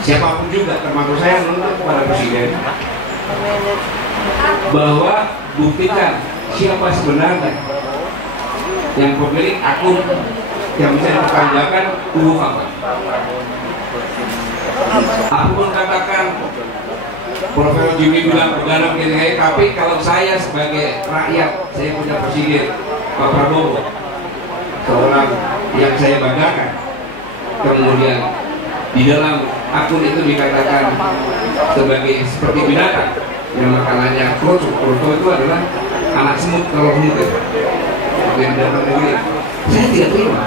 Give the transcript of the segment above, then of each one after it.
siapapun juga, termasuk saya, menuntut kepada Presiden bahwa buktikan siapa sebenarnya yang pemilik akun yang bisa dipertanyakan fakta. Aku pun katakan Profesor Jimmy bilang begadang gini, tapi kalau saya sebagai rakyat, saya punya Presiden Pak Prabowo, seorang yang saya banggakan, kemudian di dalam akun itu dikatakan sebagai seperti binatang yang makanannya kroco. Kroco itu adalah anak semut kalau semut itu yang datang negeri. Saya tidak terima.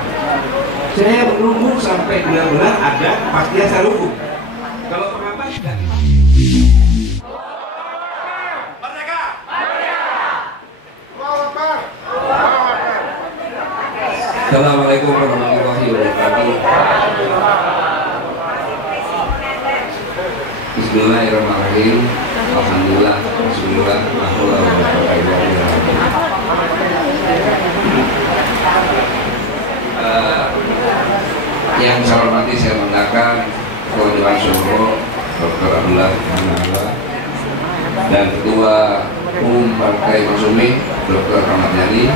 Saya menunggu sampai benar-benar ada kepastian secara hukum. Kalau pengamat tidak. Assalamualaikum warahmatullahi wabarakatuh. Bismillahirrahmanirrahim. Alhamdulillah, Bismillah, yang saya hormati, saya mengatakan Ketua Dewan Suro Dr. Abdullah dan Ketua Umum Partai Masyumi Dr. Ahmad Yani,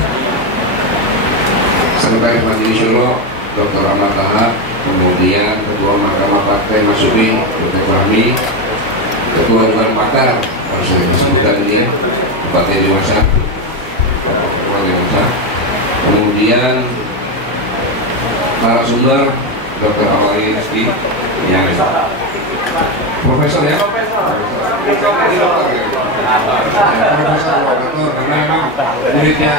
Sekretaris Majelis Syuro Dr. Ahmad Tahap, kemudian Ketua Mahkamah Partai Masyumi Dr. Fahmi, Ketua Dewan Pakar harus saya disebutkan ini Bupati Dewasa, Ketua Dewasa, kemudian narasumber Dr. Awali Rizky yang Profesor ya, Profesor karena memang muridnya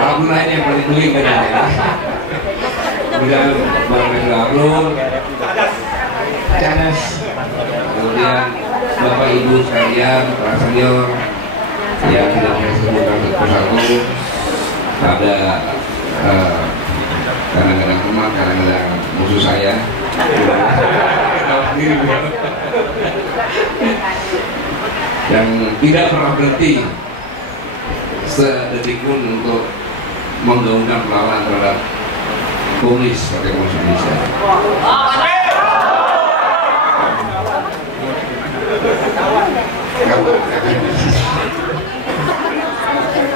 Pak Gunai yang paling tuling kan ya. Kemudian Bang Medra Ablum, Canes, kemudian Bapak Ibu sekalian, para senior yang tidak saya sebutkan satu-satu, ada kadang-kadang teman, kadang-kadang musuh saya. Yang tidak pernah berhenti sedetik pun untuk menggaungkan perlawanan terhadap komunis Partai Komunis Indonesia.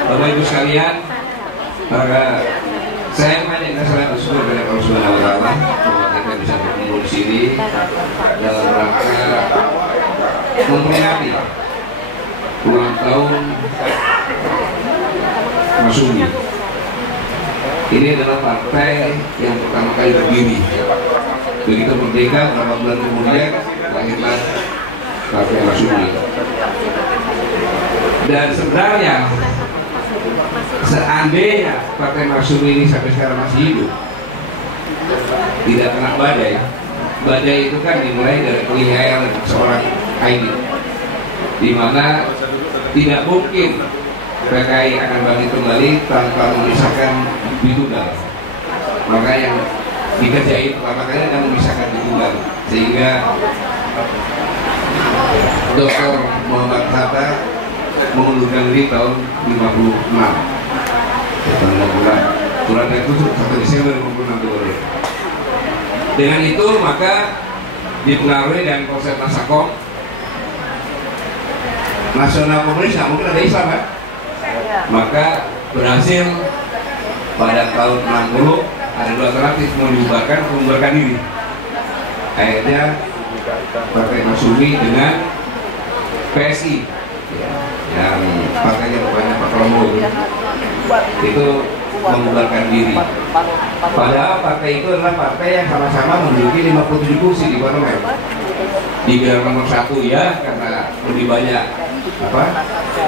Bapak Ibu sekalian, saya menyampaikan salam bersyukur kepada Allah Subhanahu wa Ta'ala bahwa kita bisa berkumpul di sini dalam rangka memperingati ulang tahun Masyumi. Ini adalah partai yang pertama kali berdiri. Begitu merdeka, beberapa bulan kemudian lahirlah Partai Masyumi. Dan sebenarnya seandainya Partai Masyumi ini sampai sekarang masih hidup, tidak kena badai. Badai itu kan dimulai dari kelihaian seorang Aini, di mana tidak mungkin PKI akan bangkit kembali tanpa memisahkan Bitunggal. Maka yang dikerjain pertama kali adalah memisahkan Bitunggal, sehingga Dr. Muhammad Hatta mengundurkan diri tahun 56. Bulan itu 1 Desember 56. Dengan itu maka dipengaruhi dan konsep Nasakom nasional komunis, nggak mungkin ada Islam kan? Maka berhasil pada tahun 60 ada 2 alternatif, mau dibubarkan atau membubarkan diri. Akhirnya Partai Masyumi dengan PSI yang partainya bapaknya Pak Prabowo itu membubarkan diri. Padahal partai itu adalah partai yang sama-sama memiliki 57 kursi di parlemen. Dibilang nomor 1 ya karena lebih banyak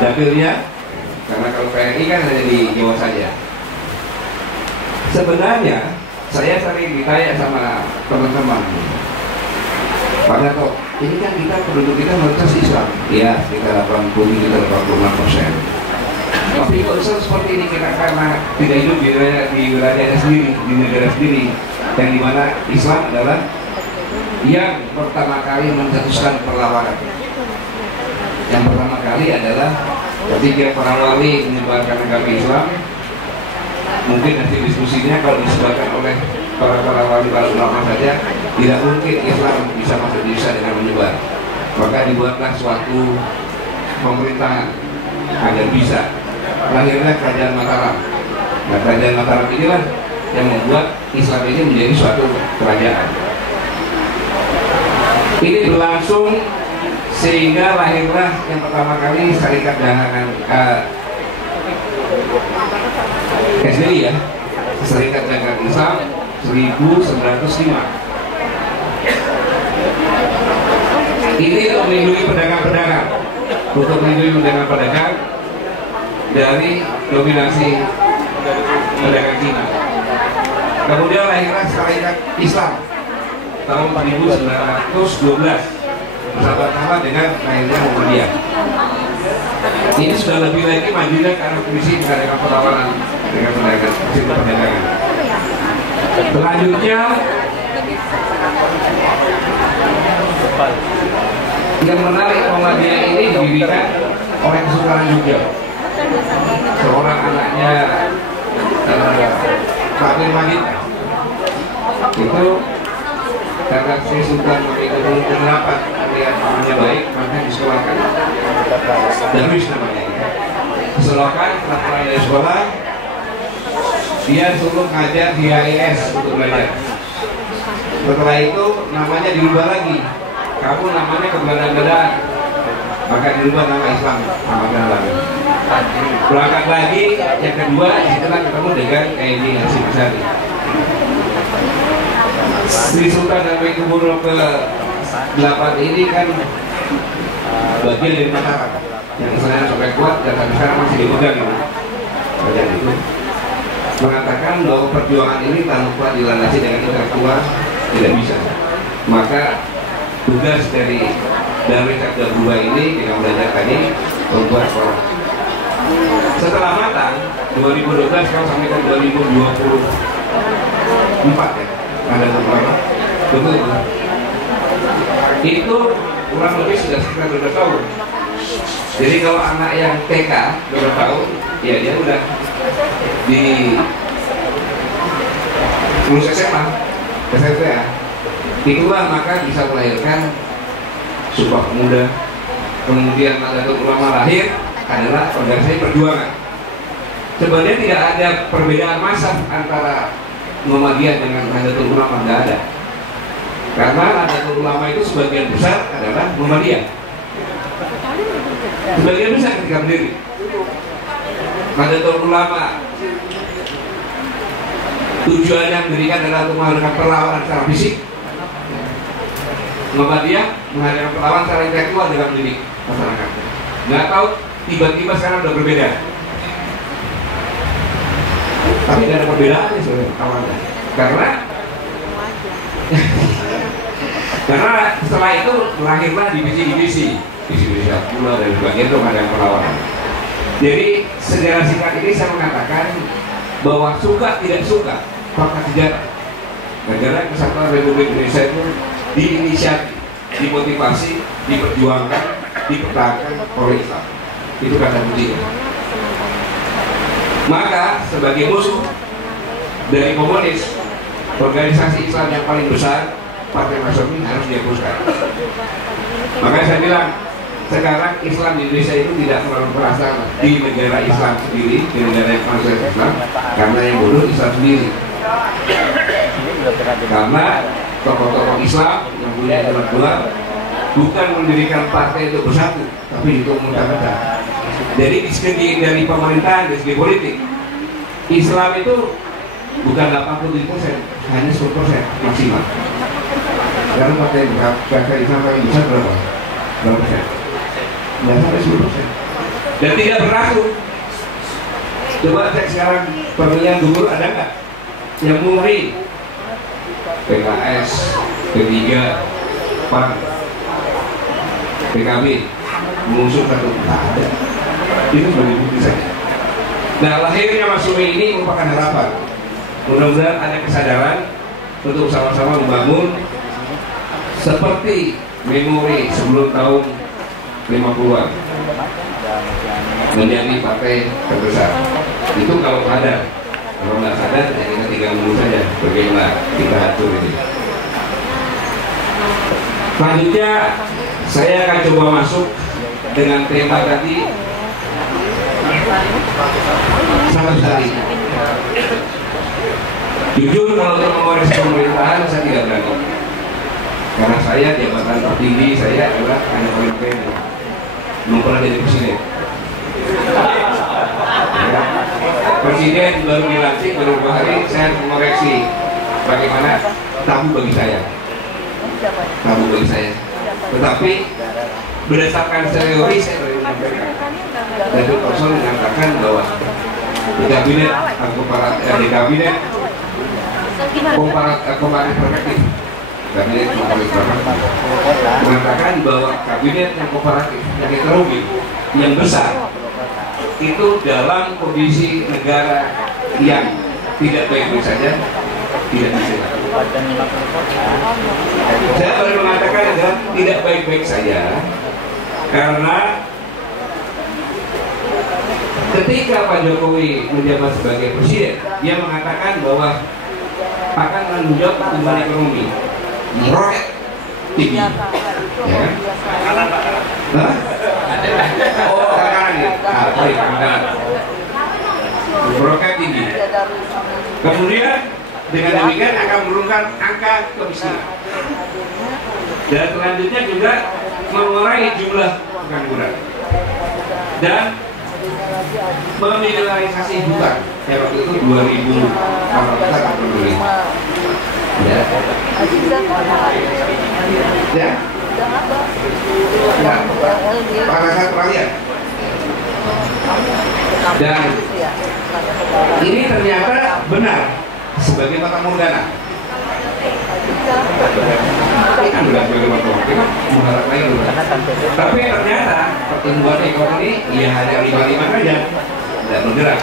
dapilnya, karena kalau PRI kan hanya di Jawa saja. Sebenarnya saya sering ditanya sama teman-teman, Pak Gatot, ini kan kita penduduk kita mayoritas Islam, ya kita 86%. Tapi kok Islam seperti ini kita karena tidak hidup di wilayah sendiri, di negara sendiri, yang dimana Islam adalah yang pertama kali mencetuskan perlawanan. Yang pertama kali adalah ketika para wali menyebarkan agama Islam, mungkin nanti diskusinya kalau disebutkan oleh para wali ulama saja, tidak mungkin Islam bisa masuk di Indonesia dengan menyebar. Maka dibuatlah suatu pemerintahan agar bisa. Lahirnya Kerajaan Mataram. Nah, Kerajaan Mataram inilah yang membuat Islam ini menjadi suatu kerajaan. Ini berlangsung sehingga lahirlah yang pertama kali Syarikat Dagangan SDI ya, Syarikat Dagangan Islam 1905. Ini untuk melindungi pedagang-pedagang, dari dominasi pedagang Cina. Kemudian lahirlah Syarikat Islam tahun 1912 bersama-sama dengan lahirnya Muhammadiyah. Ini sudah lebih lagi majunya karena komisi mengadakan perlawanan dengan perdagangan. Selanjutnya yang menarik, Muhammadiyah ini didirikan oleh Kesultanan Jogja. Seorang anaknya Pak Firmanit itu karena Sri Sultan mengikuti pendapat melihat namanya baik, maka disekolahkan. Darwis namanya ya. Disekolahkan, setelah mulai dari sekolah dia suruh ngajar di HIS untuk belajar. Setelah itu namanya dirubah lagi, kamu namanya keberadaan, maka dirubah nama Islam, nama dalam. Berangkat lagi, yang kedua setelah ketemu dengan KIJ Hasyim Asy'ari. Sri Sultan Hamengkubuwono ke-8 ini kan bagian dari Mataram yang misalnya sampai kuat dan sampai sekarang masih dipegang gitu. Bagian itu mengatakan bahwa perjuangan ini tanpa dilandasi dengan intelektual tidak bisa. Maka tugas dari Darwis Abdul Buba ini dengan belajar tadi membuat sekolah. Setelah matang 2012 kalau sampai ke 2024 ya, ada beberapa betul itu kurang lebih sudah sekitar 12 tahun. Jadi kalau anak yang TK 12 tahun, ya dia udah di lulus SMA, SMP ya. Itulah maka bisa melahirkan Sumpah Pemuda. Kemudian Nahdlatul Ulama lahir adalah organisasi perjuangan. Sebenarnya tidak ada perbedaan mazhab antara Muhammadiyah dengan Nahdlatul Ulama, tidak ada. Karena Nahdlatul Ulama itu sebagian besar adalah Muhammadiyah. Sebagian besar ketika berdiri. Nahdlatul Ulama tujuannya mendirikan adalah untuk mengadakan perlawanan secara fisik. Muhammadiyah mengadakan perlawanan secara intelektual dalam mendidik masyarakat. Nggak tahu tiba-tiba sekarang udah berbeda. Tapi tidak ada perbedaannya sebenarnya awalnya. Karena setelah itu lahirlah divisi-divisi pula dan sebagainya untuk mengadakan perlawanan. Jadi sejarah singkat ini saya mengatakan bahwa suka tidak suka fakta sejarah negara kesatuan Republik Indonesia itu diinisiasi, dimotivasi, diperjuangkan, dipertahankan oleh Islam. Itu kata kuncinya. Maka sebagai musuh dari komunis, organisasi Islam yang paling besar, Partai Masyumi harus dihapuskan. Makanya saya bilang sekarang Islam di Indonesia itu tidak terlalu terasa di negara Islam sendiri, di negara yang konservatif Islam, karena yang bodoh Islam sendiri. Karena tokoh-tokoh Islam yang punya intelektual bukan mendirikan partai untuk bersatu, tapi untuk mudah-mudah. Jadi di segi dari pemerintahan, dari segi politik, Islam itu bukan 87%, hanya 10% maksimal. Karena partai Islam paling besar berapa persen? Nggak sampai 10%. Dan tidak berlaku. Coba cek sekarang pemilihan gubernur ada nggak yang murni? PKS, P3, PAN, PKB mengusung satu, nggak ada. Itu sebagai bukti saja. Nah, lahirnya Masyumi ini merupakan harapan. Mudah-mudahan ada kesadaran untuk sama-sama membangun seperti memori sebelum tahun 50-an menjadi partai terbesar. Itu kalau ada. Kalau nggak sadar, ya kita tinggal menunggu saja bagaimana kita atur ini. Selanjutnya, saya akan coba masuk dengan tema tadi sangat sekali. Jujur, kalau untuk mengurus pemerintahan saya tidak berani, karena saya jabatan tertinggi saya adalah hanya pemimpin, belum pernah jadi presiden. Ya. Presiden baru dilantik baru beberapa hari, saya mengoreksi bagaimana tabu bagi saya. Tetapi berdasarkan teori saya baru menyampaikan. David Olson mengatakan bahwa di kabinet komparatif perspektif, kabinet komparatif mengatakan bahwa kabinet yang komparatif, yang heterogen, yang besar itu dalam kondisi negara yang tidak baik-baik saja tidak bisa. Saya baru mengatakan adalah tidak baik-baik saja karena ketika Pak Jokowi menjabat sebagai presiden, dia mengatakan bahwa akan menunjuk pertumbuhan ekonomi meroket tinggi, ya kan? Oh, kanan ya. Baik, kanan. Meroket tinggi. Kemudian dengan demikian akan menurunkan angka kemiskinan. Dan selanjutnya juga mengurangi jumlah pengangguran dan meminimalisasi hutan. Ya, waktu itu 2000 orang peduli. Ya. Ya. Ya. Pada saat peralihan. Dan ini ternyata benar sebagai mata morgana. Tapi ternyata pertumbuhan ekonomi ya hanya 55 saja, tidak bergerak.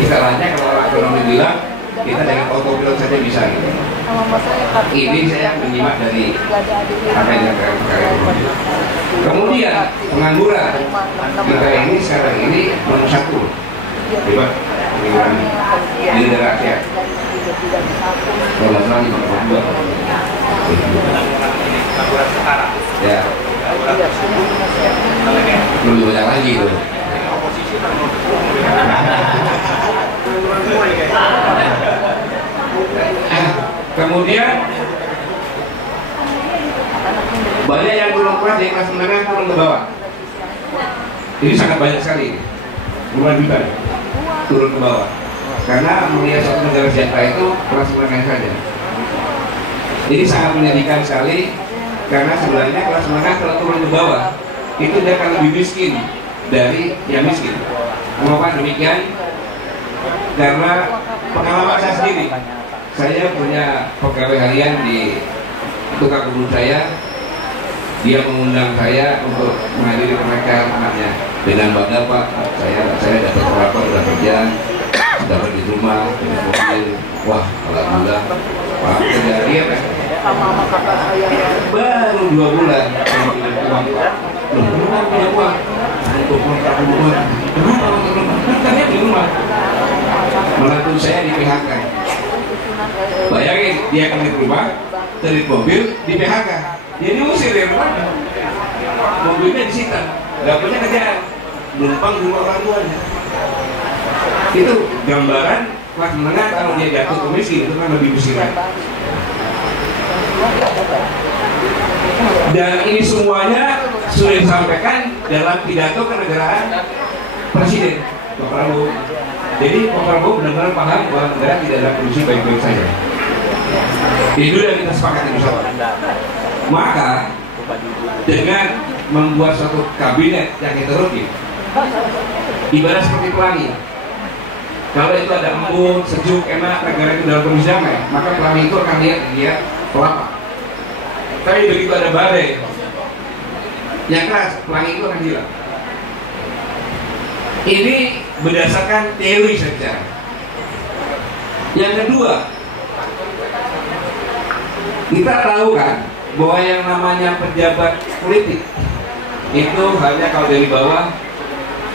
Istilahnya kalau orang ekonomi bilang kita dengan autopilot saja bisa gitu. Ini saya menyimak dari apa yang ekonomi. Kemudian pengangguran kita ini sekarang ini nomor 1 hebat pengangguran di negara Asia. Kalau lagi nomor 2. Ya. Lebih banyak lagi itu. Kemudian banyak yang turun kelas dari kelas menengah turun ke bawah. Ini sangat banyak sekali, bukan juta turun ke bawah. Karena melihat suatu negara sejahtera itu kelas menengah saja. Ini sangat menyedihkan sekali karena sebenarnya kelas menengah kalau turun ke bawah itu dia akan lebih miskin dari yang miskin. Mengapa demikian? Karena pengalaman saya sendiri. Saya punya pegawai harian di tukang kebun saya. Dia mengundang saya untuk menghadiri pernikahan anaknya. Dengan bangga, Pak, saya dapat berapa udah kerja, dapat di rumah, dengan mobil. Wah, alhamdulillah. Pak, kejadian kan? Baru 2 bulan punya uang, Pak. Belum punya uang untuk kontrak rumah. Kenapa untuk rumah? Kan di rumah. Menantu saya di PHK. Bayangin, dia kredit rumah, kredit mobil, di PHK. Dia diusir dari rumah. Mobilnya disita, nggak punya kerjaan, numpang di rumah orang tuanya. Itu gambaran kelas menengah kalau dia jatuh ke miskin itu kan lebih miskin. Dan ini semuanya sudah disampaikan dalam pidato kenegaraan Presiden Pak Prabowo. Jadi Pak Prabowo benar-benar paham bahwa negara tidak ada kondisi baik-baik saja. Itu yang kita sepakati bersama. Maka dengan membuat suatu kabinet yang heterogen, ibarat seperti pelangi. Kalau itu ada embun, sejuk, enak, negara itu dalam kondisi damai, maka pelangi itu akan lihat dia kelapa. Tapi begitu ada badai yang keras, pelangi itu akan hilang. Ini berdasarkan teori saja. Yang kedua, kita tahu kan bahwa yang namanya pejabat politik itu hanya kalau dari bawah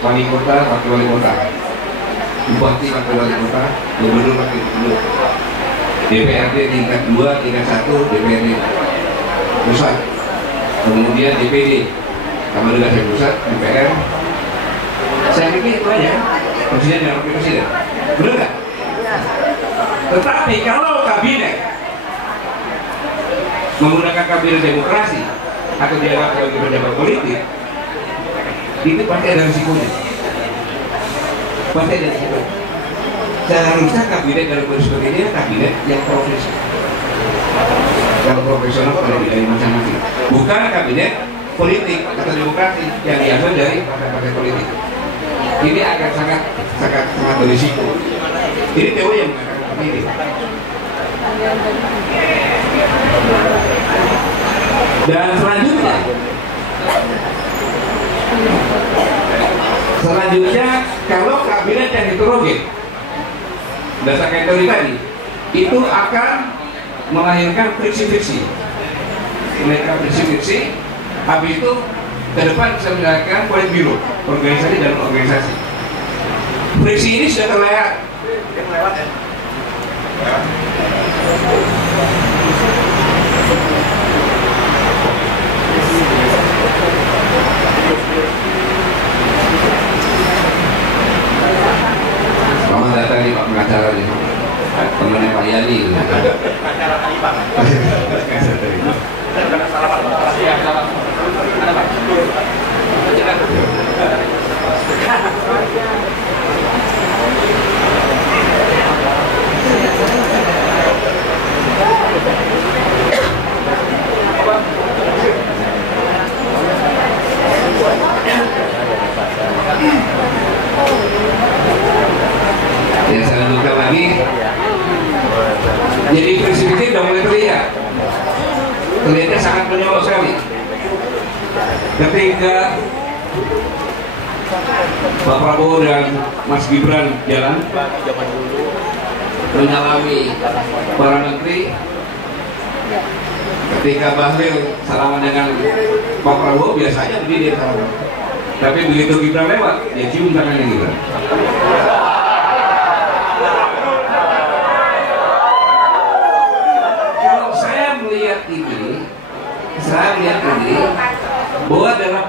wali kota, wakil wali kota. bupati wakil wali kota, gubernur wakil gubernur, DPRD tingkat 2, tingkat 1, DPRD pusat, kemudian DPD, sama dengan pusat, DPR. Saya pikir itu aja, presiden dan wakil presiden, benar nggak? Tetapi kalau kabinet menggunakan kabinet demokrasi atau dianggap sebagai pejabat politik, itu pasti ada risikonya. Pasti ada risiko. Seharusnya kabinet dalam kondisi seperti ini kabinet yang profesional. Yang profesional pada bidang masing-masing. Bukan kabinet politik atau demokrasi yang diambil dari partai-partai politik. Ini akan sangat berisiko. Ini teori yang mengatakan ini. Dan selanjutnya kalau kabinet yang heterogen berdasarkan teori tadi itu akan melahirkan friksi-friksi. Mereka friksi-friksi, habis itu ke depan bisa melahirkan politbiro, organisasi dalam organisasi. Friksi ini sudah terlihat. Selamat datang nih Pak pengacara nih, temannya Pak Yani. Pengacara Talibang. Ya, saya lanjutkan lagi. Jadi prinsip-prinsip sudah mulai terlihat. Terlihatnya sangat menyolok sekali. Ketika Pak Prabowo dan Mas Gibran jalan menyalami para menteri, ketika Bahlil salaman dengan Pak Prabowo biasanya begini salaman. Tapi begitu Gibran lewat, dia cium tangannya Gibran. Kalau saya melihat ini bahwa dalam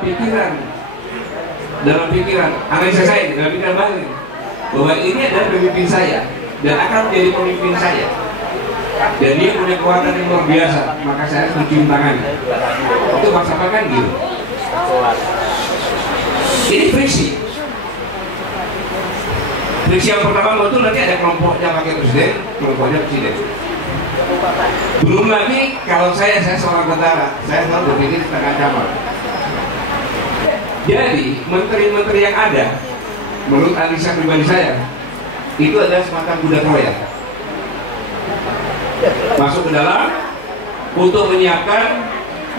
pikiran analisa saya, dalam pikiran Bahlil, bahwa ini adalah pemimpin saya dan akan menjadi pemimpin saya. Dan dia punya kekuatan yang luar biasa, maka saya harus mencium tangannya. Itu maksud apa kan gitu? Ini friksi. Friksi yang pertama itu nanti ada kelompoknya pakai presiden, kelompoknya presiden. Belum lagi kalau saya seorang tentara, saya selalu berpikir setengah camar. Jadi menteri-menteri yang ada, menurut analisa pribadi saya, itu adalah semacam kuda Troya. Masuk ke dalam untuk menyiapkan,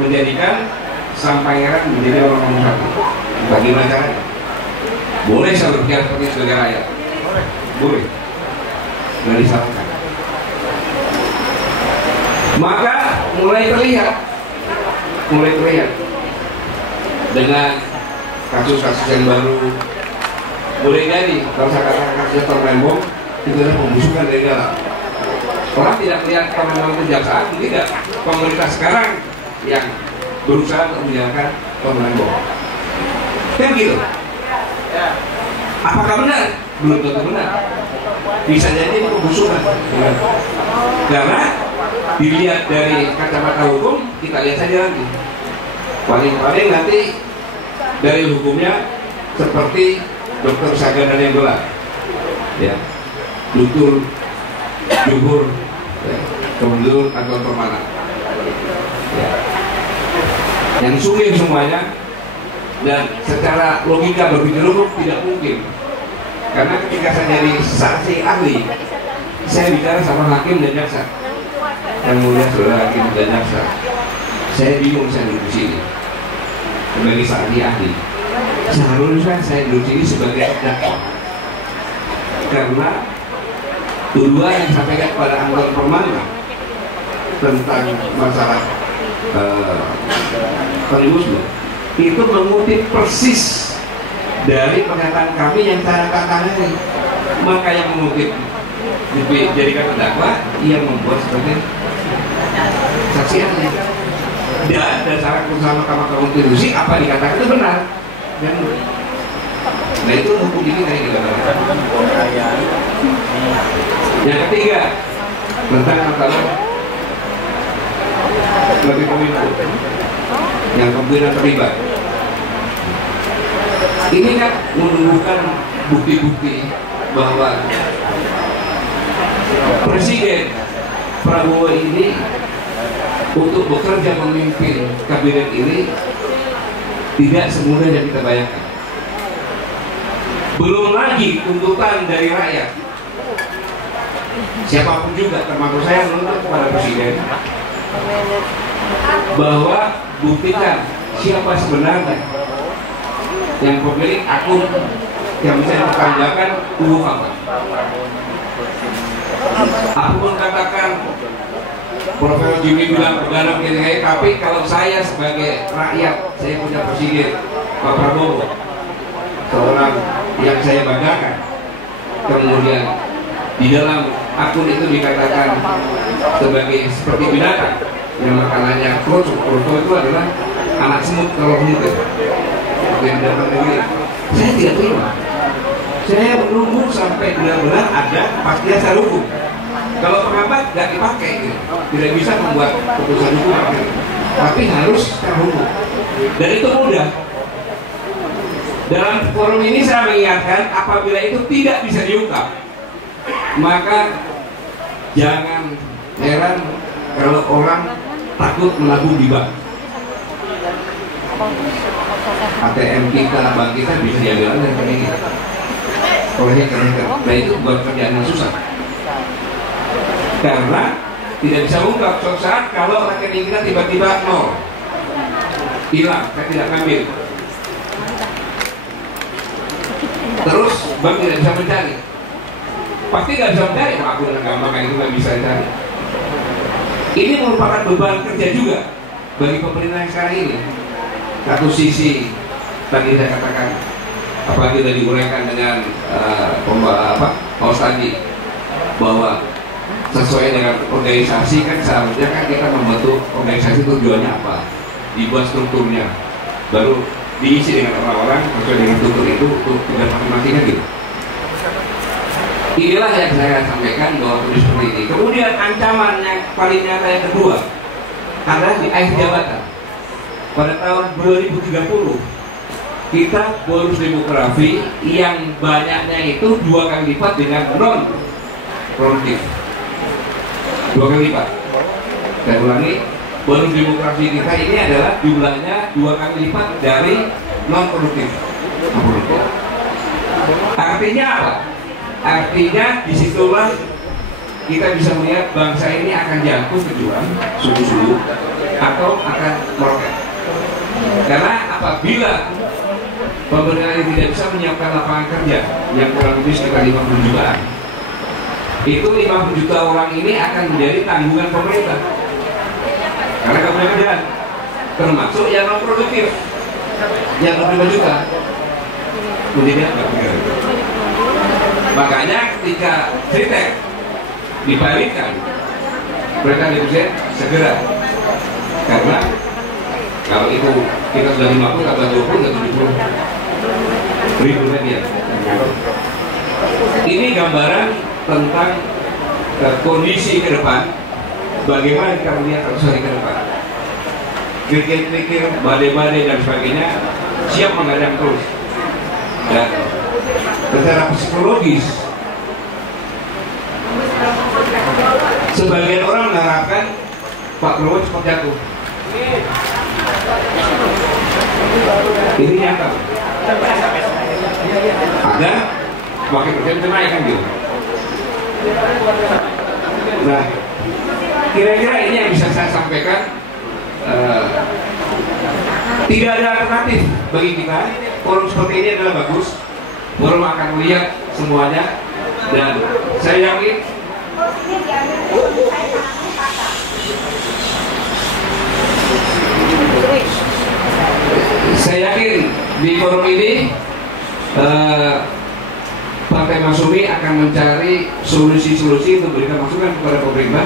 menjadikan sang pangeran menjadi orang nomor satu. Bagaimana caranya? Boleh saya berpikir seperti sebagai rakyat? Boleh. Nggak disalahkan. Maka mulai terlihat dengan kasus-kasus yang baru. Boleh jadi kalau saya katakan kasus Tormenbom itu adalah pembusukan dari dalam. Orang tidak melihat Tormenbom kejaksaan, tidak. Pemerintah sekarang yang berusaha untuk menjalankan Tormenbom. Kan gitu. Apakah benar? Belum tentu benar. Bisa jadi itu pembusukan. Karena dilihat dari kacamata hukum, kita lihat saja nanti. Paling-paling nanti dari hukumnya seperti Dr. Sagana yang gelar, ya, Dutur, Juhur, ya, Kemundur atau Permana, ya. Yang sungguh semuanya. Dan secara logika berpikir hukum tidak mungkin, karena ketika saya jadi saksi ahli, saya bicara sama hakim dan jaksa. Yang mulia saudara hakim dan jaksa, saya bingung saya duduk di sini sebagai saksi ahli. Seharusnya saya duduk di sini sebagai terdakwa, karena tuduhan yang disampaikan kepada Anton Permana tentang masalah Omnibus Law itu mengutip persis dari pernyataan kami yang saya tangani maka yang mengutip dijadikan terdakwa ia membuat sebagai saksi ahli. Dan dasar putusan Mahkamah Konstitusi apa dikatakan itu benar. Dan nah itu hukum ini kayak gitu. Yang ketiga tentang masalah bagi kominfo yang kemudian terlibat. Ini kan menunjukkan bukti-bukti bahwa Presiden Prabowo ini untuk bekerja memimpin kabinet ini tidak semudah yang kita bayangkan. Belum lagi tuntutan dari rakyat. Siapapun juga, termasuk saya, menuntut kepada Presiden bahwa buktikan siapa sebenarnya yang pemilik akun yang bisa dipertanyakan kubu apa. Aku mengatakan Profesor Jimmy bilang bergadang kayak, tapi kalau saya sebagai rakyat, saya punya Presiden Pak Prabowo, seorang yang saya banggakan, kemudian di dalam akun itu dikatakan sebagai seperti binatang yang makanannya kroco. Kroco itu adalah anak semut, kalau semut yang datang negeri. Saya tidak terima. Saya menunggu sampai benar-benar ada kepastian secara hukum. Kalau pengamat nggak dipakai, gitu. Tidak bisa membuat keputusan hukum, tapi harus secara hukum. Dan itu mudah. Dalam forum ini saya mengingatkan, apabila itu tidak bisa diungkap, maka jangan heran kalau orang takut menabung di bank. ATM kita, bank kita bisa diambil oleh rekening kita. Nah itu buat kerjaan yang susah. Karena tidak bisa ungkap suatu saat kalau rekening kita tiba-tiba nol, hilang, saya tidak ngambil. Terus bank tidak bisa mencari. Pasti nggak bisa mencari, aku dengan gampang kayak itu nggak bisa mencari. Ini merupakan beban kerja juga bagi pemerintah yang sekarang ini. Satu sisi tadi saya katakan, apalagi sudah diuraikan dengan host tadi, bahwa sesuai dengan organisasi kan seharusnya kan kita membentuk organisasi tujuannya apa, dibuat strukturnya, baru diisi dengan orang-orang sesuai dengan struktur itu untuk tugas masing-masing kan gitu. Inilah yang saya sampaikan bahwa tulis seperti ini. Kemudian ancaman yang paling nyata yang kedua adalah di akhir jabatan. Pada tahun 2030 kita bonus demografi yang banyaknya itu 2 kali lipat dengan non produktif. 2 kali lipat. Saya ulangi, bonus demografi kita ini adalah jumlahnya 2 kali lipat dari non produktif. Artinya apa? Artinya disitulah kita bisa melihat bangsa ini akan jatuh ke jurang sungguh-sungguh atau akan meroket. Karena apabila pemerintah ini tidak bisa menyiapkan lapangan kerja yang kurang lebih sekitar 50 jutaan, itu 50 juta orang ini akan menjadi tanggungan pemerintah karena gak punya kerjaan, termasuk yang non produktif yang 25 juta menjadi gak punya kerjaan. Makanya ketika Tritek dibalikan, mereka bisa segera, karena kalau itu kita sudah 50 tambah 20 dan 70 ribu media. Ini gambaran tentang kondisi ke depan, bagaimana kita melihat satu hari ke depan. Pikir-pikir, badai-badai dan sebagainya siap menghadang terus. Dan secara psikologis, sebagian orang mengharapkan Pak Prabowo cepat jatuh. Ini nyata. Ada wakil presiden naik kan gitu. Nah, kira-kira ini yang bisa saya sampaikan. Tidak ada alternatif bagi kita. Forum seperti ini adalah bagus. Forum akan melihat semuanya, dan saya yakin di forum ini Partai Masyumi akan akan mencari solusi-solusi untuk berikan masukan kepada pemerintah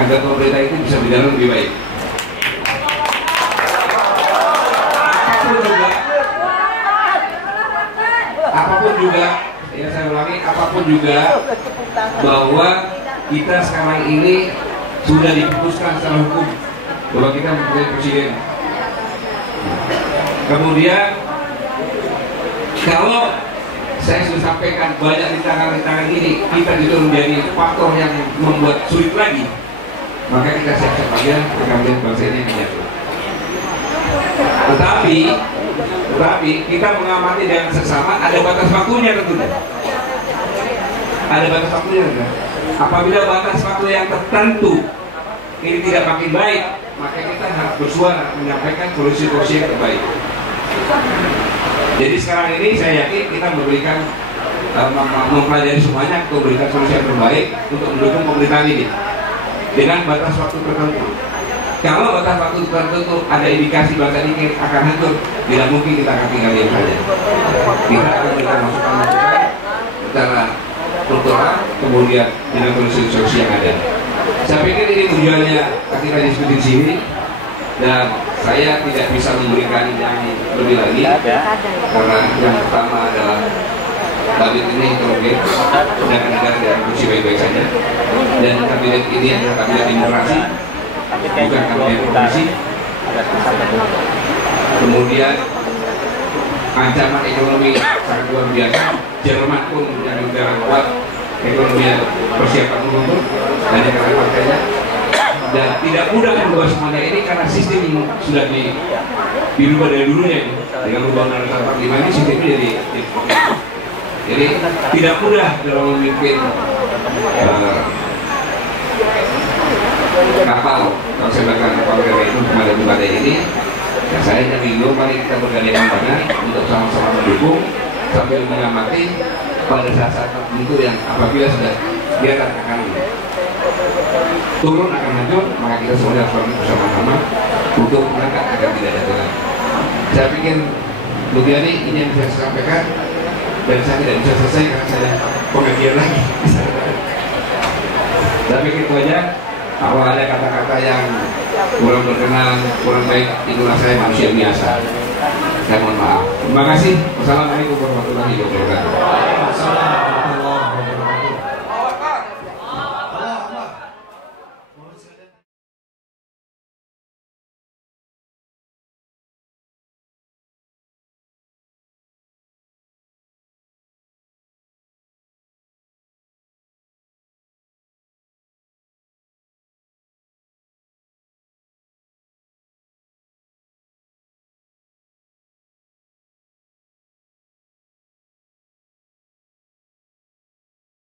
agar pemerintah itu bisa berjalan lebih baik. Apapun juga, ya saya ulangi, apapun juga, bahwa kita sekarang ini sudah diputuskan secara hukum bahwa kita mempunyai presiden. Kemudian kalau saya sudah sampaikan banyak rintangan-rintangan ini, kita juga menjadi faktor yang membuat sulit lagi, maka kita siap-siap aja kemudian bangsa ini menyatu. Tetapi kita mengamati dengan seksama, ada batas waktunya tentunya. Ada batas waktunya kan? Apabila batas waktu yang tertentu ini tidak makin baik, maka kita harus bersuara menyampaikan solusi-solusi yang terbaik. Jadi sekarang ini saya yakin kita memberikan mempelajari semuanya untuk memberikan solusi yang terbaik untuk mendukung pemerintahan ini dengan batas waktu tertentu. Kalau batas waktu tertentu ada indikasi bangsa ini akan hancur, tidak mungkin kita akan tinggal diam saja. Kita akan memberikan masukan-masukan secara struktural, kemudian dengan solusi-solusi yang ada. Saya pikir ini tujuannya kita diskusi di sini, dan saya tidak bisa memberikan yang lebih lagi karena yang pertama adalah kabinet ini heterogen dan negara tidak fungsi baik-baik saja, dan kabinet ini adalah kabinet demokrasi, bukan kabinet provinsi. Kemudian ancaman ekonomi sangat luar biasa. Jerman pun yang negara kuat ekonomi persiapan untuk dan negara partainya, dan tidak mudah merubah semuanya ini karena sistem ini sudah dirubah dari dulunya ini. Dengan Undang-Undang 45 ini sistemnya jadi tidak mudah dalam memimpin kapal. Kalau saya bahkan kapal itu kepada ini, ya saya hanya bingung, mari kita bergandingan tangan untuk sama-sama mendukung sambil mengamati pada saat-saat tertentu yang apabila sudah dia akan turun akan hancur, maka kita semua harus bersama-sama untuk mengangkat agar tidak jatuh lagi. Saya pikir Budiani ini yang bisa saya sampaikan, dan saya tidak bisa selesai karena saya pengajian lagi. Saya pikir itu aja. Kalau ada kata-kata yang kurang berkenan, kurang baik, itulah saya manusia biasa. Saya mohon maaf. Terima kasih. Wassalamualaikum warahmatullahi wabarakatuh.